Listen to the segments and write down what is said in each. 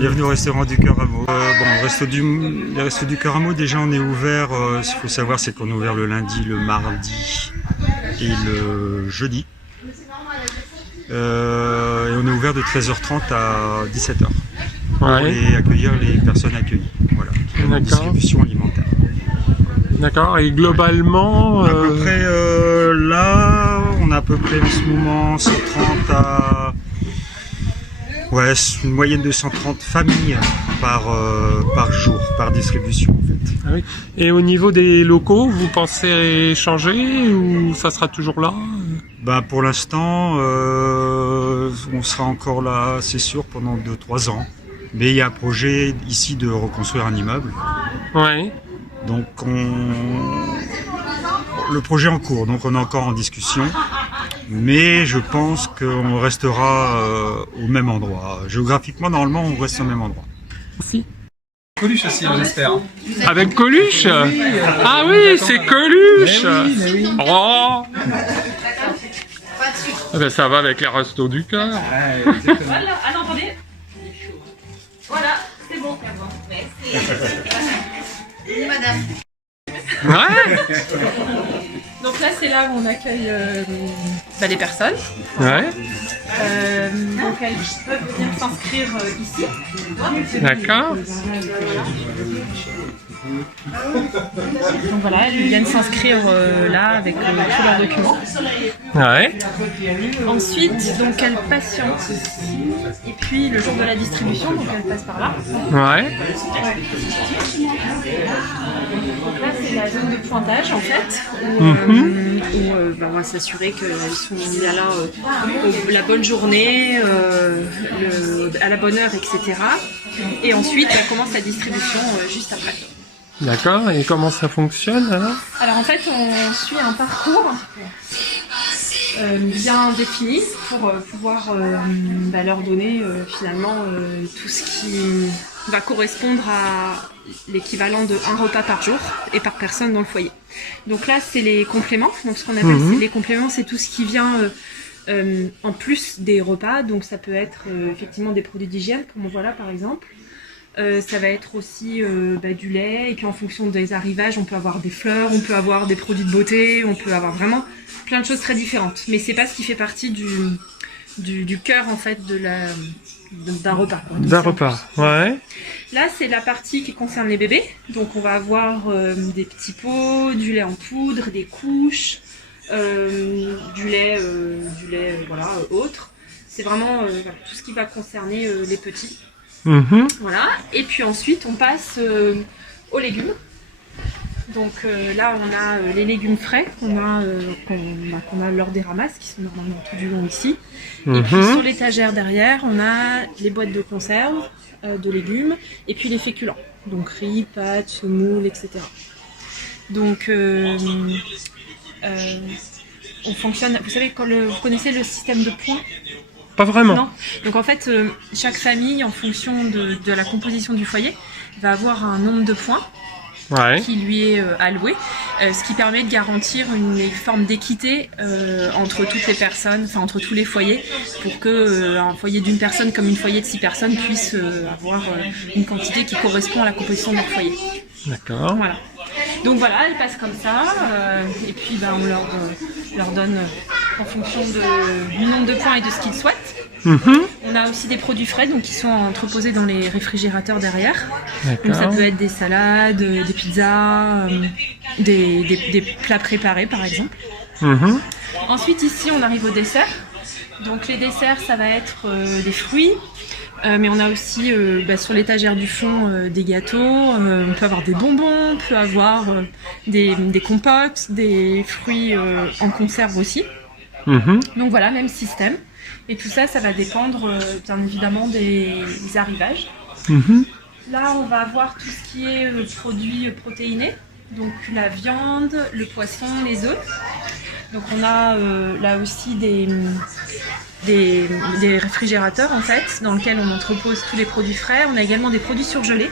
Bienvenue au restaurant du Cœur Hameau. Les restos du Cœur Hameau, déjà on est ouvert, ce qu'il faut savoir c'est qu'on est ouvert le lundi, le mardi et le jeudi. Et on est ouvert de 13h30 à 17h pour accueillir les personnes accueillies. Voilà, pour la distribution alimentaire. D'accord, et globalement... À peu près là, on a à peu près en ce moment 130 à... Ouais, une moyenne de 130 familles par jour, par distribution en fait. Ah oui. Et au niveau des locaux, vous pensez changer ou ça sera toujours là? Pour l'instant, on sera encore là, c'est sûr, pendant 2-3 ans. Mais il y a un projet ici de reconstruire un immeuble. Ouais. Donc le projet est en cours, donc on est encore en discussion. Mais je pense qu'on restera au même endroit. Géographiquement, normalement, on reste au même endroit. Merci. Coluche aussi, j'espère. Avec Coluche? Ah oui, c'est Coluche. Mais oui. Oh. Eh ben, ça va avec les restos du cœur. Ouais, exactement. Voilà, alors attendez. Voilà, c'est bon. Merci. Madame. Ouais. Donc là, c'est là où on accueille les personnes. Ouais. Donc elles peuvent venir s'inscrire ici. D'accord. Donc voilà, elles viennent s'inscrire là avec tous leurs documents. Ouais. Ensuite, donc elles patientent ici. Et puis le jour de la distribution, donc elles passent par là. Ouais. Donc là, c'est la zone de pointage en fait, où on va s'assurer qu'elles sont bien là la bonne journée, à la bonne heure, etc. Et ensuite, commence la distribution juste après. D'accord, et comment ça fonctionne alors? Alors en fait, on suit un parcours bien défini pour pouvoir leur donner finalement tout ce qui va correspondre à l'équivalent de 1 repas par jour et par personne dans le foyer. Donc là, c'est les compléments. Donc ce qu'on appelle les compléments, c'est tout ce qui vient en plus des repas. Donc ça peut être effectivement des produits d'hygiène, comme on voit là par exemple. Ça va être aussi du lait, et puis en fonction des arrivages, on peut avoir des fleurs, on peut avoir des produits de beauté, on peut avoir vraiment plein de choses très différentes. Mais c'est pas ce qui fait partie du cœur en fait d'un repas. D'un repas, ouais. Là, c'est la partie qui concerne les bébés. Donc on va avoir des petits pots, du lait en poudre, des couches, du lait autre. C'est vraiment tout ce qui va concerner les petits. Voilà, et puis ensuite on passe aux légumes. Donc là on a les légumes frais qu'on a lors des ramasses qui sont normalement tout du long ici. Et puis sur l'étagère derrière on a les boîtes de conserve de légumes et puis les féculents, donc riz, pâtes, semoule, etc. Donc on fonctionne, vous savez, vous connaissez le système de points? Pas vraiment. Non. Donc en fait, chaque famille, en fonction de la composition du foyer, va avoir un nombre de points qui lui est alloué, ce qui permet de garantir une forme d'équité entre toutes les personnes, enfin entre tous les foyers, pour que un foyer d'une personne comme un foyer de 6 personnes puisse avoir une quantité qui correspond à la composition de leur foyer. D'accord. Voilà. Donc voilà, elles passent comme ça, et puis on leur donne en fonction du nombre de points et de ce qu'ils souhaitent. On a aussi des produits frais donc, qui sont entreposés dans les réfrigérateurs derrière. Donc ça peut être des salades, des pizzas, des plats préparés par exemple. Ensuite ici on arrive au dessert. Donc les desserts ça va être des fruits. Mais on a aussi sur l'étagère du fond des gâteaux, on peut avoir des bonbons, on peut avoir des compotes, des fruits en conserve aussi. Donc voilà, même système. Et tout ça, ça va dépendre bien évidemment des arrivages. Là, on va avoir tout ce qui est produits protéinés, donc la viande, le poisson, les œufs. Donc on a là aussi des réfrigérateurs en fait, dans lesquels on entrepose tous les produits frais. On a également des produits surgelés.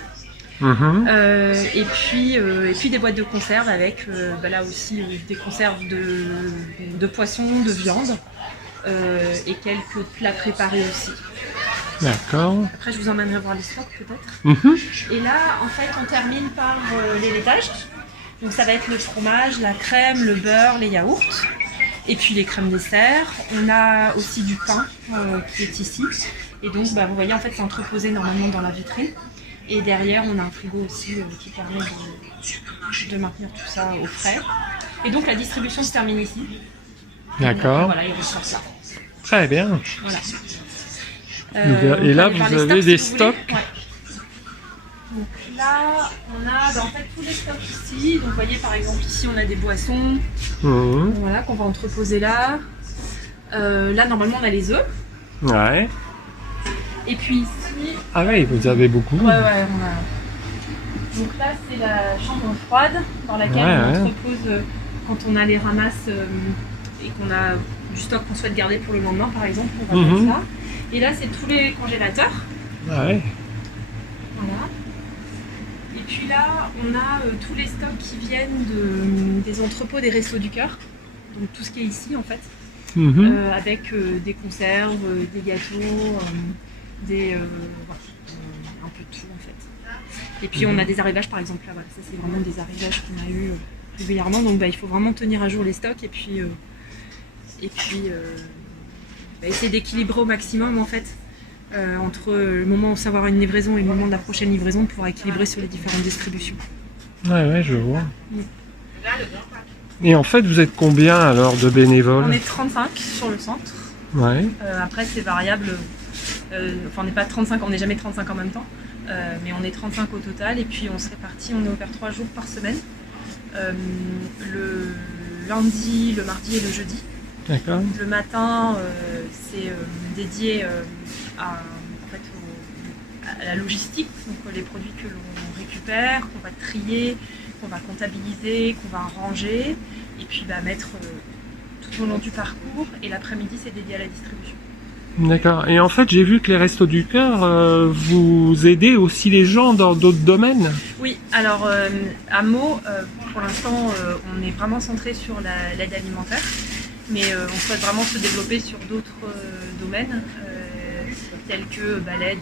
Et puis des boîtes de conserve avec là aussi des conserves de poisson, de viande et quelques plats préparés aussi. D'accord. Après, je vous emmènerai voir les stocks peut-être. Mhm. Et là, en fait, on termine par les laitages. Donc ça va être le fromage, la crème, le beurre, les yaourts. Et puis les crèmes dessert. On a aussi du pain qui est ici. Et donc, vous voyez, en fait, c'est entreposé normalement dans la vitrine. Et derrière, on a un frigo aussi qui permet de maintenir tout ça au frais. Et donc, la distribution se termine ici. D'accord. Voilà, il ressort ça. Très bien. Voilà. Et là, on peut aller vous voir les avez stocks, des si vous voulez. stocks. Ouais. Donc là, on a en fait tous les stocks ici. Donc, vous voyez, par exemple, ici, on a des boissons. Mhm. Voilà, qu'on va entreposer là. Là, normalement, on a les œufs. Ouais. Et puis ici, Ah oui, vous avez beaucoup. on a. Donc là, c'est la chambre froide dans laquelle on entrepose quand on a les ramasses et qu'on a du stock qu'on souhaite garder pour le lendemain, par exemple. On va mettre ça. Et là, c'est tous les congélateurs. Ouais. Voilà. Et puis là, on a tous les stocks qui viennent des entrepôts des Restos du Cœur. Donc tout ce qui est ici, en fait. Mhm. Avec des conserves, des gâteaux, un peu de tout en fait. Et puis on a des arrivages par exemple là, voilà, ça c'est vraiment des arrivages qu'on a eu régulièrement, donc il faut vraiment tenir à jour les stocks et puis essayer d'équilibrer au maximum en fait entre le moment où ça va avoir une livraison et le moment de la prochaine livraison pour pouvoir équilibrer sur les différentes distributions. Ouais, je vois. Et en fait, vous êtes combien alors de bénévoles? On est 35 sur le centre. Ouais. Après, c'est variable. On n'est pas 35, on n'est jamais 35 en même temps. Mais on est 35 au total. Et puis, on se répartit, on est ouvert 3 jours par semaine. Le lundi, le mardi et le jeudi. D'accord. Le matin, c'est dédié à la logistique, donc les produits que l'on récupère, qu'on va trier, qu'on va comptabiliser, qu'on va ranger, et puis mettre tout au long du parcours. Et l'après-midi, c'est dédié à la distribution. D'accord. Et en fait, j'ai vu que les Restos du Cœur, vous aidez aussi les gens dans d'autres domaines. Oui, alors à Meaux, pour l'instant, on est vraiment centré sur l'aide alimentaire, mais on souhaite vraiment se développer sur d'autres domaines, tels que l'aide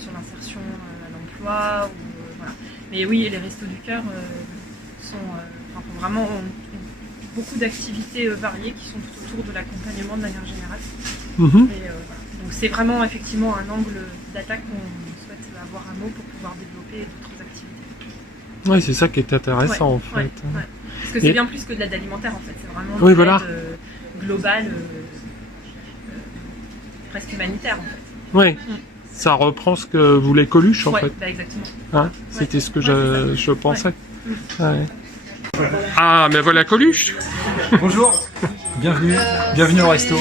sur l'insertion à l'emploi. Voilà. Mais oui, les Restos du Cœur font vraiment beaucoup d'activités variées qui sont tout autour de l'accompagnement de manière générale. Mhm. Et, voilà. Donc c'est vraiment effectivement un angle d'attaque qu'on souhaite avoir à Meaux pour pouvoir développer d'autres activités. Oui, c'est ça qui est intéressant en fait. Ouais. Parce que c'est bien plus que de l'aide alimentaire en fait, c'est vraiment Oui, de voilà. l'aide globale, presque humanitaire en fait. Oui. Ça reprend ce que voulait Coluche en fait. Exactement. Hein, c'était ce que je pensais. Ouais. Ouais. Ah, mais voilà Coluche. Bonjour, bienvenue au resto.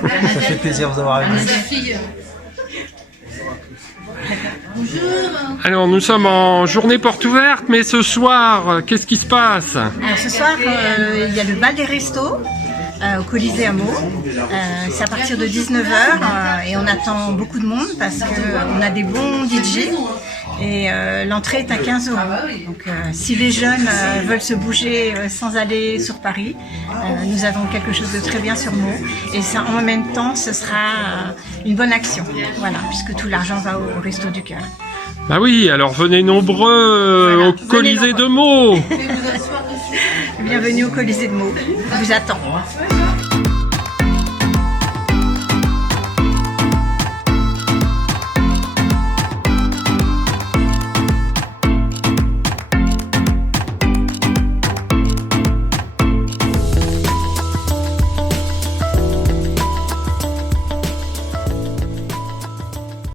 Ça fait plaisir de vous avoir avec nous. Alors nous sommes en journée porte ouverte, mais ce soir, qu'est-ce qui se passe? Alors ce soir, il y a le bal des restos au Colisée à Meaux. C'est à partir de 19h et on attend beaucoup de monde parce qu'on a des bons DJ et l'entrée est à 15 €. Donc si les jeunes veulent se bouger sans aller sur Paris, nous avons quelque chose de très bien sur Meaux et ça, en même temps ce sera une bonne action, voilà, puisque tout l'argent va au Resto du Cœur. Bah oui, alors venez nombreux Voilà, au Colisée de Meaux. Bienvenue au Colisée de Meaux, on vous attend.